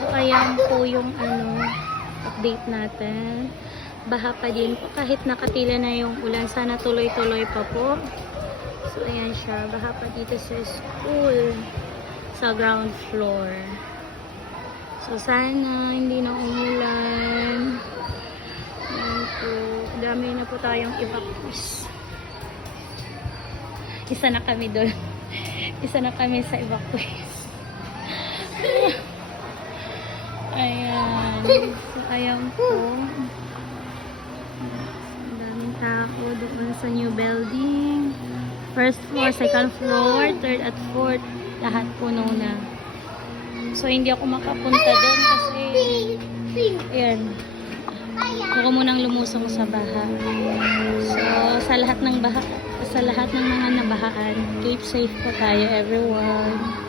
So, ayan po yung update natin. Baha pa din po. Kahit nakatila na yung ulan, sana tuloy-tuloy pa po. So, ayan siya. Baha pa dito sa school. Sa ground floor. So, sana hindi na umulan. Ayan po. Dami na po tayong evacuees. Isa na kami doon. Isa na kami sa evacuees. Ayan. So, ayan po. Ang daming tao doon sa new building. First floor, second floor, third at fourth. Lahat puno na. So, hindi ako makapunta doon kasi ayan. Ako munang lumusong sa baha. So, sa lahat ng mga nabahaan, keep safe po tayo everyone.